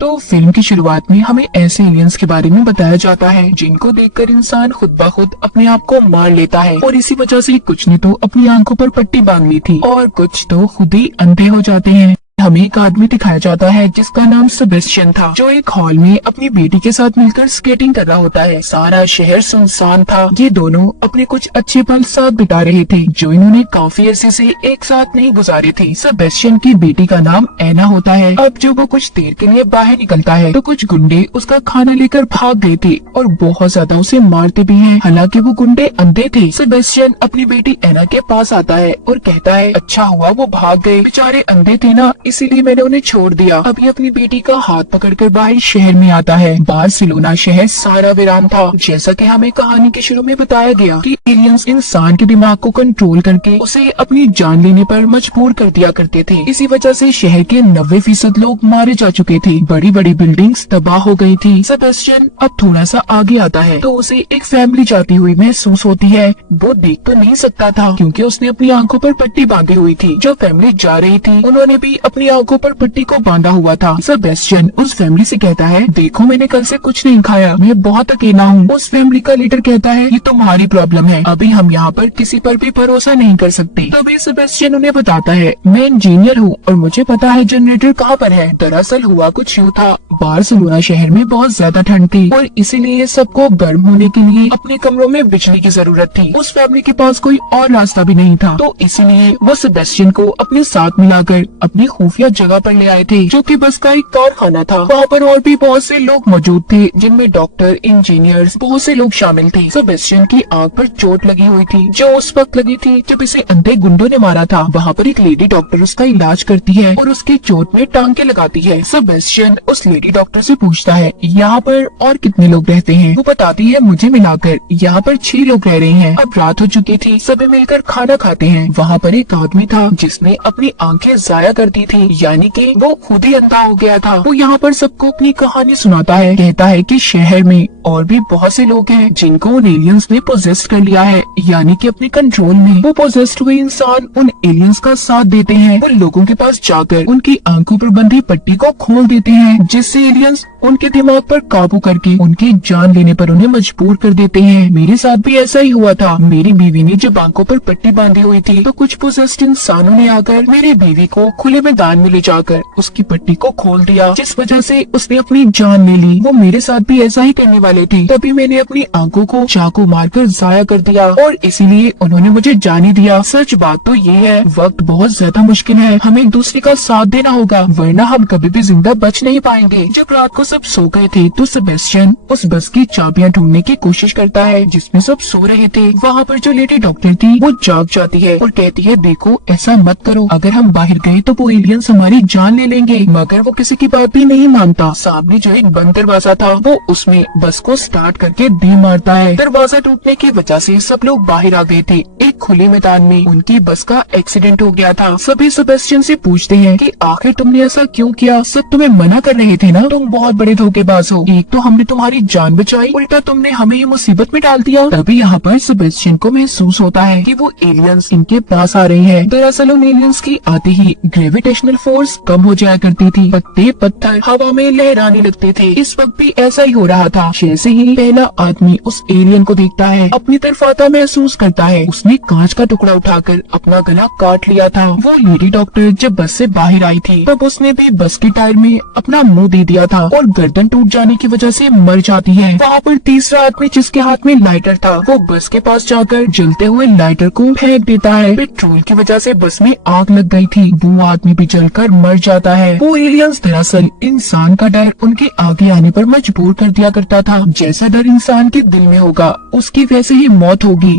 तो फिल्म की शुरुआत में हमें ऐसे एलियंस के बारे में बताया जाता है जिनको देखकर इंसान खुद ब खुद अपने आप को मार लेता है, और इसी वजह से कुछ ने तो अपनी आंखों पर पट्टी बांध ली थी और कुछ तो खुद ही अंधे हो जाते हैं। हमें एक आदमी दिखाया जाता है जिसका नाम सेबेस्टियन था, जो एक हॉल में अपनी बेटी के साथ मिलकर स्केटिंग कर रहा होता है। सारा शहर सुनसान था। ये दोनों अपने कुछ अच्छे पल साथ बिता रहे थे जो इन्होंने काफी अरसे से एक साथ नहीं गुजारे थे। सेबेस्टियन की बेटी का नाम एना होता है। अब जब वो कुछ देर के लिए बाहर निकलता है तो कुछ गुंडे उसका खाना लेकर भाग गए थे और बहुत ज्यादा उसे मारते भी हैं। हालांकि वो गुंडे अंधे थे। सेबेस्टियन अपनी बेटी एना के पास आता है और कहता है, अच्छा हुआ वो भाग गए, बेचारे अंधे थे ना, इसीलिए मैंने उन्हें छोड़ दिया। अभी अपनी बेटी का हाथ पकड़कर बाहर शहर में आता है। बार्सिलोना शहर सारा वीरान था। जैसा कि हमें कहानी के शुरू में बताया गया कि एलियंस इंसान के दिमाग को कंट्रोल करके उसे अपनी जान लेने पर मजबूर कर दिया करते थे। इसी वजह से शहर के 90% लोग मारे जा चुके थे। बड़ी बड़ी बिल्डिंग्स तबाह हो गई थी। सेबेस्टियन अब थोड़ा सा आगे आता है तो उसे एक फैमिली जाती हुई महसूस होती है। वो देख तो नहीं सकता था क्योंकि उसने अपनी आंखों पर पट्टी बांधी हुई थी। जो फैमिली जा रही थी उन्होंने भी अपनी आंखों पर पट्टी को बांधा हुआ था। सेबेस्टियन उस फैमिली से कहता है, देखो मैंने कल से कुछ नहीं खाया, मैं बहुत अकेला हूँ। उस फैमिली का लीडर कहता है, ये तुम्हारी प्रॉब्लम है, अभी हम यहाँ पर किसी पर भी भरोसा नहीं कर सकते। तभी सेबेस्टियन उन्हें बताता है, मैं इंजीनियर हूँ और मुझे पता है जनरेटर कहाँ पर है। दरअसल हुआ कुछ यूँ था, बार्सिलोना शहर में बहुत ज्यादा ठंड थी और इसीलिए सबको गर्म होने के लिए अपने कमरों में बिजली की जरूरत थी। उस फैमिली के पास कोई और रास्ता भी नहीं था, तो इसीलिए वो सेबेस्टियन को अपने साथ मिलाकर अपनी खुफिया जगह पर ले आए थे जो कि बस का एक कारखाना था। वहाँ पर और भी बहुत से लोग मौजूद थे जिनमें डॉक्टर, इंजीनियर्स, बहुत से लोग शामिल थे। सेबेस्टियन की आंख पर चोट लगी हुई थी जो उस वक्त लगी थी जब इसे अंधे गुंडों ने मारा था। वहाँ पर एक लेडी डॉक्टर उसका इलाज करती है और उसकी चोट में टांके लगाती है। सेबेस्टियन उस लेडी डॉक्टर से पूछता है, यहाँ पर और कितने लोग रहते हैं? वो बताती है, मुझे मिलाकर यहाँ पर 6 लोग रह रहे हैं। अब रात हो चुकी थी, सभी मिलकर खाना खाते हैं। वहाँ पर एक आदमी था जिसने अपनी आंखें जाया कर दी थी, यानी कि वो खुद ही अंधा हो गया था। वो यहाँ पर सबको अपनी कहानी सुनाता है। कहता है कि शहर में और भी बहुत से लोग हैं जिनको उन एलियंस ने पोजेस्ट कर लिया है, यानी कि अपने कंट्रोल में। वो पोजेस्ट हुए इंसान उन एलियंस का साथ देते हैं। वो लोगों के पास जाकर उनकी आंखों पर बंधी पट्टी को खोल देते हैं, जिससे एलियंस उनके दिमाग पर काबू करके उनकी जान लेने पर उन्हें मजबूर कर देते हैं। मेरे साथ भी ऐसा ही हुआ था। मेरी बीवी ने जब आंखों पर पट्टी बांधी हुई थी तो कुछ पोजेस्ड इंसानों ने आकर मेरी बीवी को खुले मैदान में ले जाकर उसकी पट्टी को खोल दिया, जिस वजह से उसने अपनी जान ले ली। वो मेरे साथ भी ऐसा ही करने वाले थे, तभी मैंने अपनी आंखों को चाकू मारकर जाया कर दिया और इसीलिए उन्होंने मुझे जाने दिया। सच बात तो ये है, वक्त बहुत ज्यादा मुश्किल है, हमें एक दूसरे का साथ देना होगा वरना हम कभी भी जिंदा बच नहीं पाएंगे। जब रात को सब सो गए थे तो सेबेस्टियन उस बस की चाबियां ढूंढने की कोशिश करता है जिसमें सब सो रहे थे। वहाँ पर जो लेडी डॉक्टर थी वो जाग जाती है और कहती है, देखो ऐसा मत करो, अगर हम बाहर गए तो वो एलियंस हमारी जान ले लेंगे। मगर वो किसी की बात भी नहीं मानता। सामने जो एक बंद दरवाजा था वो उसमें बस को स्टार्ट करके दे मारता है। दरवाजा टूटने की वजह से सब लोग बाहर आ गए थे। एक खुले मैदान में उनकी बस का एक्सीडेंट हो गया था। सभी सेबेस्टियन से पूछते हैं कि आखिर तुमने ऐसा क्यों किया? सब तुम्हें मना कर रहे थे ना, तुम बहुत बड़े धोखेबाज हो। एक तो हमने तुम्हारी जान बचाई, उल्टा तुमने हमें ये मुसीबत में डाल दिया। तभी यहाँ पर सेबेस्टियन को महसूस होता है कि वो एलियंस इनके पास आ रहे हैं। दरअसल उन एलियंस की आते ही ग्रेविटेशनल फोर्स कम हो जाया करती थी, पत्ते पत्थर हवा में लहराने लगते थे। इस वक्त भी ऐसा ही हो रहा था। जैसे ही पहला आदमी उस एलियन को देखता है, अपनी तरफ आता महसूस करता है, उसने कांच का टुकड़ा उठाकर अपना गला काट लिया था। वो लेडी डॉक्टर जब बस से बाहर आई थी तब उसने भी बस के टायर में अपना मुंह दे दिया था और गर्दन टूट जाने की वजह से मर जाती है। वहाँ पर तीसरा आदमी जिसके हाथ में लाइटर था वो बस के पास जाकर जलते हुए लाइटर को फेंक देता है। पेट्रोल की वजह से बस में आग लग गई थी। वो आदमी भी जलकर मर जाता है। वो एलियंस दरअसल इंसान का डर उनके आगे आने पर मजबूर कर दिया करता था। जैसा डर इंसान के दिल में होगा उसकी वैसे ही मौत होगी।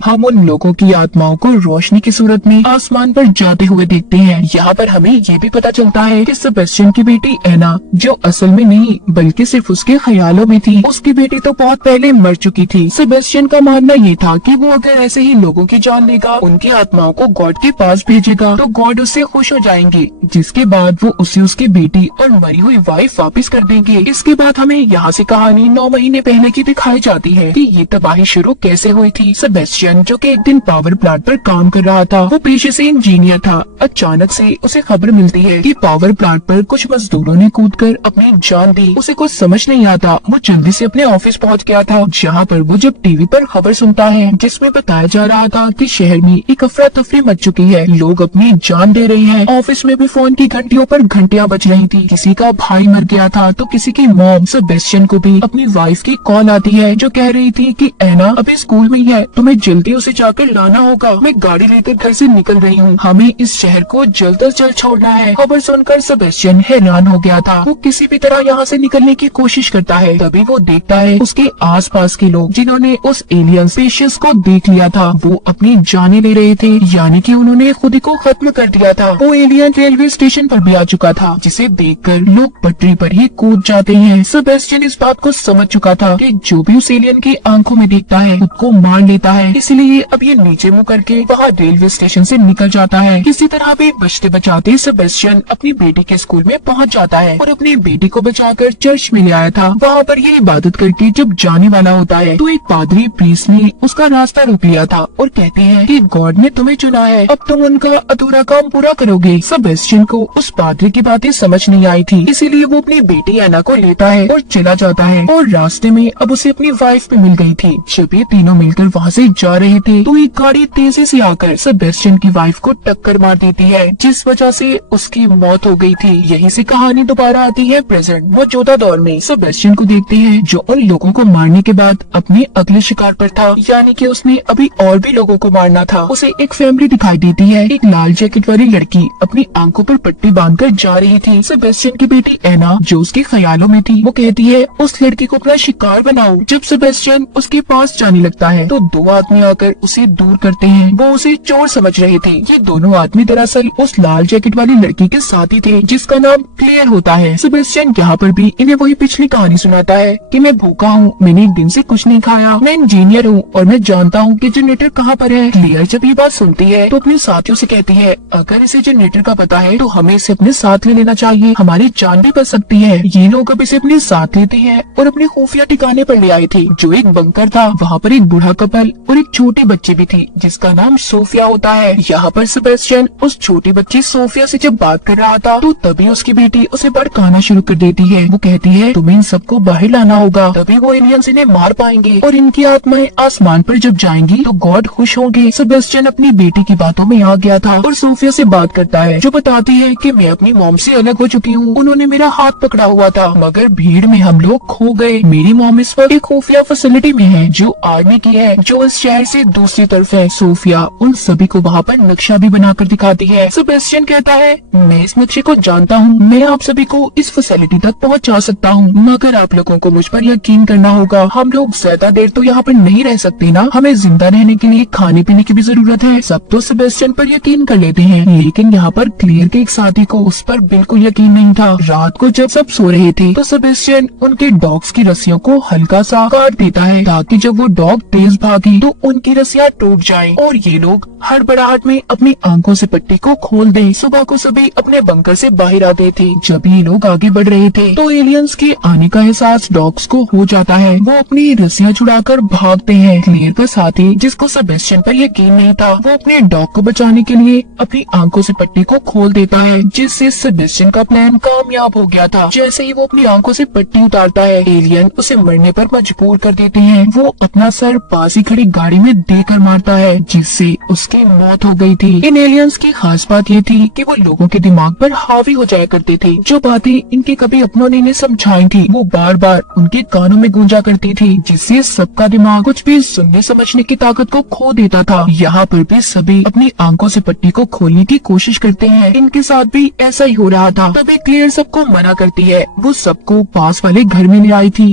हम उन लोगों की आत्माओं को रोशनी की सूरत में आसमान पर जाते हुए देखते हैं। यहाँ पर हमें ये भी पता चलता है कि सेबेस्टियन की बेटी एना, जो असल में नहीं बल्कि सिर्फ उसके ख्यालों में थी, उसकी बेटी तो बहुत पहले मर चुकी थी। सेबेस्टियन का मानना ये था कि वो अगर ऐसे ही लोगों की जान लेगा, उनकी आत्माओं को गॉड के पास भेजेगा तो गॉड उससे खुश हो जाएंगे, जिसके बाद वो उसे उसकी बेटी और मरी हुई वाइफ वापस कर देंगे। इसके बाद हमें यहाँ से कहानी 9 महीने पहले की दिखाई जाती है कि ये तबाही शुरू कैसे हुई थी। सेबेस्टियन सेबेस्टियन जो कि एक दिन पावर प्लांट पर काम कर रहा था, वो पेशे से इंजीनियर था। अचानक से उसे खबर मिलती है कि पावर प्लांट पर कुछ मजदूरों ने कूदकर अपनी जान दी। उसे कुछ समझ नहीं आता। वो जल्दी से अपने ऑफिस पहुंच गया था, जहां पर वो जब टीवी पर खबर सुनता है जिसमें बताया जा रहा था कि शहर में एक अफरा तफरी मच चुकी है, लोग अपनी जान दे रहे हैं। ऑफिस में भी फोन की घंटियों पर घंटियां बज रही थी। किसी का भाई मर गया था तो किसी की मॉम। सेबेस्टियन को भी अपनी वाइफ की कॉल आती है जो कह रही थी कि एना अभी स्कूल में ही है, तुम्हें जल्दी उसे जाकर लाना होगा। मैं गाड़ी लेकर घर से निकल रही हूँ, हमें इस शहर को जल्द से जल्द छोड़ना है। खबर सुनकर सेबेस्टियन हैरान हो गया था। वो किसी भी तरह यहाँ से निकलने की कोशिश करता है। तभी वो देखता है उसके आसपास के लोग जिन्होंने उस एलियन स्पीशीज को देख लिया था, वो अपनी जाने ले रहे थे, यानी कि उन्होंने खुद को खत्म कर दिया था। वो एलियन रेलवे स्टेशन पर भी आ चुका था, जिसे देखकर लोग पटरी पर ही कूद जाते हैं। सेबेस्टियन इस बात को समझ चुका था कि जो भी उस एलियन की आंखों में देखता है खुद को मार लेता है, इसलिए अब ये नीचे मुँह करके वहाँ रेलवे स्टेशन से निकल जाता है। किसी तरह भी बचते बचाते सेबेस्टियन अपनी बेटी के स्कूल में पहुंच जाता है और अपनी बेटी को बचाकर चर्च में ले आया था। वहाँ पर ये इबादत करके जब जाने वाला होता है तो एक पादरी प्रीस्ट ने उसका रास्ता रोक लिया था और कहते हैं कि गॉड ने तुम्हें चुना है, अब तुम उनका अधूरा काम पूरा करोगे। सेबेस्टियन को उस पादरी की बातें समझ नहीं आई थी, इसीलिए वो अपनी बेटी एना को लेता है और चला जाता है। और रास्ते में अब उसे अपनी वाइफ भी मिल गई थी। जब ये तीनों मिलकर वहाँ से जा रहे थे तो एक गाड़ी तेजी से आकर सेबेस्टियन की वाइफ को टक्कर मार देती है, जिस वजह से उसकी मौत हो गई थी। यहीं से कहानी दोबारा आती है प्रेजेंट मौजूदा दौर में। सेबेस्टियन को देखते हैं जो उन लोगों को मारने के बाद अपने अगले शिकार पर था, यानी कि उसने अभी और भी लोगों को मारना था। उसे एक फैमिली दिखाई देती है। एक लाल जैकेट वाली लड़की अपनी आंखों पर पट्टी बांधकर जा रही थी। सेबेस्टियन की बेटी एना जो उसके ख्यालों में थी, वो कहती है उस लड़की को अपना शिकार बनाओ। जब सेबेस्टियन उसके पास जाने लगता है तो दो आदमी आकर उसे दूर करते हैं। वो उसे चोर समझ रहे थे। ये दोनों आदमी दरअसल उस लाल जैकेट वाली लड़की के साथी थे जिसका नाम क्लेयर होता है। सेबेस्टियन यहाँ पर भी इन्हें वही पिछली कहानी सुनाता है कि मैं भूखा हूँ, मैंने एक दिन से कुछ नहीं खाया, मैं इंजीनियर हूँ और मैं जानता हूँ कि जनरेटर कहाँ पर है। क्लेयर जब ये बात सुनती है तो अपने साथियों से कहती है अगर इसे जनरेटर का पता है तो हमें इसे अपने साथ ले लेना चाहिए, हमारी जान भी बच सकती है। ये लोग अब इसे अपने साथ लेते हैं और अपने खुफिया ठिकाने पर ले आए थे जो एक बंकर था। वहाँ पर एक बूढ़ा कपल और एक छोटी बच्ची भी थी जिसका नाम सोफिया होता है। यहाँ पर सेबेस्टियन उस छोटी बच्ची सोफिया से जब बात कर रहा था तो तभी उसकी बेटी उसे भड़काना शुरू कर देती है। वो कहती है तुम्हें इन सबको बाहर लाना होगा, तभी वो एलियंस इन्हें मार पाएंगे और इनकी आत्माएं आसमान पर जब जाएंगी तो गॉड खुश होंगे। सेबेस्टियन अपनी बेटी की बातों में आ गया था और सोफिया से बात करता है जो बताती है कि मैं अपनी मॉम से अलग हो चुकी हूँ, उन्होंने मेरा हाथ पकड़ा हुआ था मगर भीड़ में हम लोग खो गए। मेरी मॉम इस वक्त एक खुफिया फैसिलिटी में है जो आर्मी की है, जो इस शहर से दूसरी तरफ है। सोफिया उन सभी को वहाँ पर नक्शा भी बनाकर दिखाती है। सेबेस्टियन कहता है मैं इस नक्शे को जानता हूँ, मैं आप सभी को इस फैसिलिटी तक पहुँचा सकता हूँ, मगर आप लोगों को मुझ पर यकीन करना होगा। हम लोग ज्यादा देर तो यहाँ पर नहीं रह सकते ना, हमें जिंदा रहने के लिए खाने पीने की भी जरूरत है। सब तो सेबेस्टियन पर यकीन कर लेते हैं, लेकिन यहाँ पर क्लियर के एक साथी को उस पर बिल्कुल यकीन नहीं था। रात को जब सब सो रहे थे तो सेबेस्टियन उनके डॉग्स की रस्सियों को हल्का सा काट देता है ताकि जब वो डॉग तेज भागे तो उनकी रस्सियाँ टूट जाएं और ये लोग हड़बड़ाहट में अपनी आंखों से पट्टी को खोल दें। सुबह को सभी अपने बंकर से बाहर आते थे। जब ये लोग आगे बढ़ रहे थे तो एलियंस के आने का एहसास डॉग्स को हो जाता है। वो अपनी रस्सियाँ छुड़ाकर भागते हैं। क्लियर का साथी जिसको सेबेस्टियन पर यकीन नहीं था, वो अपने डॉग को बचाने के लिए अपनी आंखों से पट्टी को खोल देता है, जिससे सेबेस्टियन का प्लान कामयाब हो गया था। जैसे ही वो अपनी आंखों से पट्टी उतारता है, एलियन उसे मरने पर मजबूर कर देते हैं। वो अपना सर पास ही खड़ी गाड़ी में देकर मारता है, जिससे उसकी मौत हो गई थी। इन एलियंस की खास बात ये थी कि वो लोगों के दिमाग पर हावी हो जाया करते थे। जो बातें इनके कभी अपनों ने इन्हें समझाई थी वो बार बार उनके कानों में गूंजा करती थी, जिससे सबका दिमाग कुछ भी सुनने समझने की ताकत को खो देता था। यहाँ पर भी सभी अपनी आंखों से पट्टी को खोलने की कोशिश करते हैं। इनके साथ भी ऐसा ही हो रहा था। तभी क्लियर सबको मना करती है। वो सबको पास वाले घर में ले आई थी।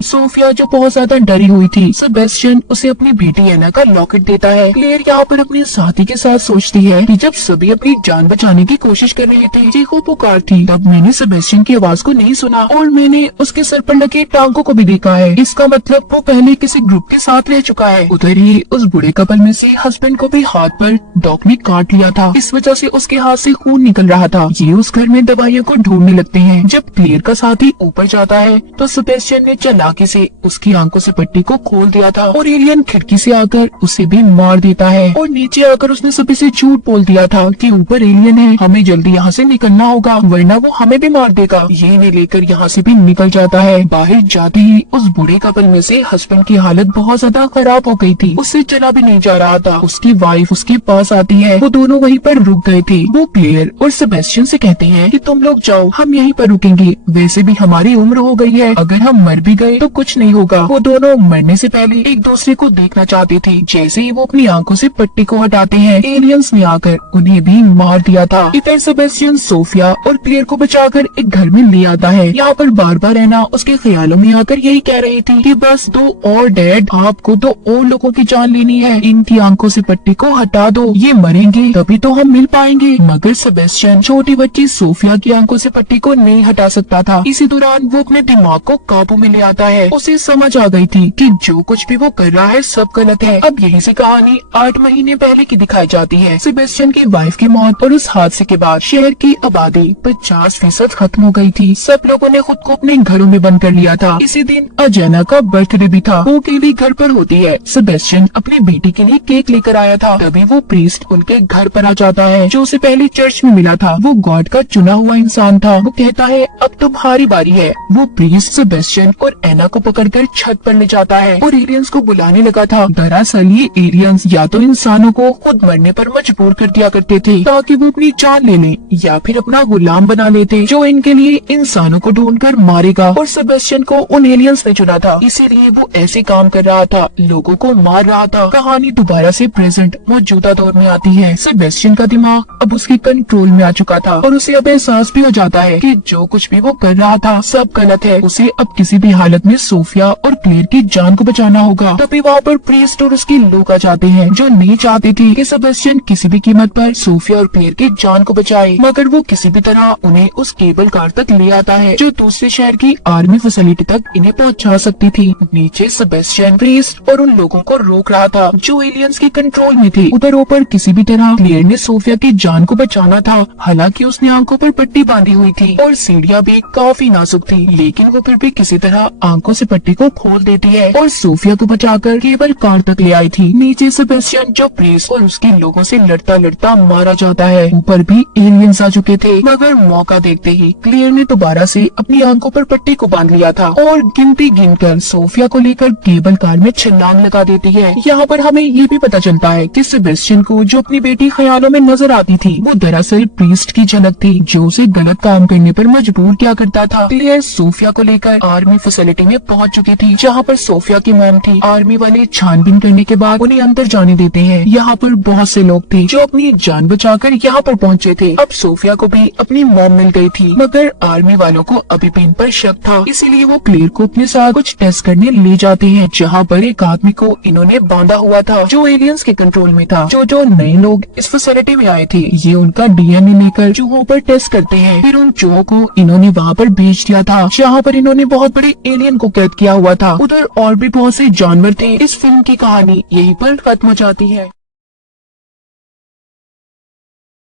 सोफिया जो बहुत ज्यादा डरी हुई थी, सेबेस्टियन उसे अपनी बेटी एना का लॉकेट देता है। क्लेयर यहाँ पर अपने साथी के साथ सोचती है कि जब सभी अपनी जान बचाने की कोशिश कर रहे थे, चीखो पुकार थी, तब मैंने सेबेस्टियन की आवाज को नहीं सुना और मैंने उसके सर पर लगे टांगों को भी देखा है। इसका मतलब वो पहले किसी ग्रुप के साथ रह चुका है। उधर ही उस बूढ़े कपल में से हस्बैंड को भी हाथ पर डॉग ने काट लिया था, इस वजह से उसके हाथ से खून निकल रहा था। ये उस घर में दवाइयों को ढूंढने लगते हैं। जब क्लेयर का साथी ऊपर जाता है तो सेबेस्टियन ने चला चालाकी से उसकी आंखों से पट्टी को खोल दिया था और एलियन खिड़की से आकर उसे भी मार देता है और नीचे आकर उसने सभी से झूठ बोल दिया था कि ऊपर एलियन है, हमें जल्दी यहाँ से निकलना होगा वरना वो हमें भी मार देगा। ये नहीं लेकर यहाँ से भी निकल जाता है। बाहर जाते ही उस बूढ़े कपल में से हस्बैंड की हालत बहुत ज्यादा खराब हो गई थी, उससे चला भी नहीं जा रहा था। उसकी वाइफ उसके पास आती है, वो दोनों वहीं पर रुक गए थे। वो क्लेयर और सेबेस्टियन से कहते हैं कि तुम लोग जाओ, हम यहीं पर रुकेंगे, वैसे भी हमारी उम्र हो गई है, अगर हम मर भी गए तो कुछ नहीं होगा। वो दोनों मरने से पहले एक दूसरे को देखना चाहते थे। जैसे ही वो अपनी आंखों से पट्टी को हटाते हैं, एलियंस ने आकर उन्हें भी मार दिया था। इधर सेबेस्टियन सोफिया और क्लेयर को बचाकर एक घर में ले आता है। यहाँ पर बार बार रहना उसके ख्यालों में आकर यही कह रही थी कि बस 2 और डैड, आपको 2 और लोगों की जान लेनी है, इनकी आंखों से पट्टी को हटा दो, ये मरेंगे तभी तो हम मिल पाएंगे। मगर सेबेस्टियन छोटी बच्ची सोफिया की आंखों से पट्टी को नहीं हटा सकता था। इसी दौरान वो अपने दिमाग को काबू में ले आता है। उसे समझ आ गई थी कि जो कुछ भी वो कर रहा है सब गलत है। अब यहीं से कहानी 8 महीने पहले की दिखाई जाती है। सेबेस्टियन की वाइफ की मौत और उस हादसे के बाद शहर की आबादी 50% खत्म हो गई थी। सब लोगों ने खुद को अपने घरों में बंद कर लिया था। इसी दिन अजेना का बर्थडे भी था। वो अकेली घर पर होती है। सेबेस्टियन अपनी बेटी के लिए केक लेकर आया था, तभी वो प्रीस्ट उनके घर पर आ जाता है, जो उसे पहले चर्च में मिला था। वो गॉड का चुना हुआ इंसान था। वो कहता है अब तुम्हारी बारी है। वो प्रीस्ट सेबेस्टियन और एना को पकड़कर छत पर ले जाता है और एलियंस को बुलाने लगा था। दरअसल ये एलियंस या तो इंसानों को खुद मरने पर मजबूर कर दिया करते थे ताकि वो अपनी जान ले लें, या फिर अपना गुलाम बना लेते जो इनके लिए इंसानों को ढूंढकर मारेगा। और सेबेस्टियन को उन एलियंस ने चुना था, इसीलिए वो ऐसे काम कर रहा था, लोगों को मार रहा था। कहानी दोबारा से प्रेजेंट मौजूदा दौर में आती है। सेबेस्टियन का दिमाग अब उसके कंट्रोल में आ चुका था और उसे अब एहसास भी हो जाता है कि जो कुछ भी वो कर रहा था सब गलत है। उसे अब किसी भी हालत में सोफिया और क्लेयर की जान को बचाना होगा। तभी वहाँ पर प्रीस्ट और उसके लोग आ जाते हैं, जो नहीं चाहते थे कि सेबेस्टियन किसी भी कीमत पर सोफिया और क्लेयर की जान को बचाए। मगर वो किसी भी तरह उन्हें उस केबल कार तक ले आता है, जो दूसरे शहर की आर्मी फैसिलिटी तक इन्हें पहुंचा सकती थी। नीचे सेबेस्टियन प्रीस्ट और उन लोगों को रोक रहा था जो एलियंस के कंट्रोल में थे। उधर ऊपर किसी भी तरह क्लेयर ने सोफिया की जान को बचाना था। हालांकि उसने आंखों पर पट्टी बांधी हुई थी और सीढ़ियाँ भी काफी नाजुक थी, लेकिन वो फिर भी किसी तरह आंखों से पट्टी को खोल देती है और सोफिया को बचाकर केबल कार तक ले आई थी। नीचे सेबेस्टियन जो प्रीस्ट और उसके लोगों से लड़ता लड़ता मारा जाता है। ऊपर भी एलियंस आ चुके थे, मगर मौका देखते ही क्लेयर ने दोबारा से अपनी आंखों पर पट्टी को बांध लिया था और गिनती गिनकर सोफिया को लेकर केबल कार में छलांग लगा देती है। यहाँ पर हमें ये भी पता चलता है कि सेबेस्टियन को जो अपनी बेटी ख्यालों में नजर आती थी वो दरअसल प्रीस्ट की झलक थी, जो उसे गलत काम करने पर मजबूर किया करता था। क्लेयर सोफिया को लेकर आर्मी फैसिलिटी में पहुँच चुकी थी, जहाँ पर सोफिया की मैम थी। आर्मी वाले छानबीन करने के बाद उन्हें अंदर जाने देते हैं। यहाँ पर बहुत से लोग थे जो अपनी जान बचाकर यहाँ पर पहुँचे थे। अब सोफिया को भी अपनी मॉम मिल गई थी, मगर आर्मी वालों को अभी भी इन पर शक था, इसीलिए वो क्लेयर को अपने साथ कुछ टेस्ट करने ले जाते हैं, जहाँ पर एक आदमी को इन्होंने बांधा हुआ था जो एलियंस के कंट्रोल में था। जो नए लोग इस फैसिलिटी में आए थे, ये उनका डीएनए लेकर चूहों पर टेस्ट करते हैं। फिर उन चूहों को इन्होंने वहाँ पर भेज दिया था, जहाँ पर इन्होंने बहुत बड़े एलियन को कैद किया हुआ था। उधर और भी बहुत से जानवर थे। इस फिल्म की कहानी यहीं पर खत्म हो जाती है।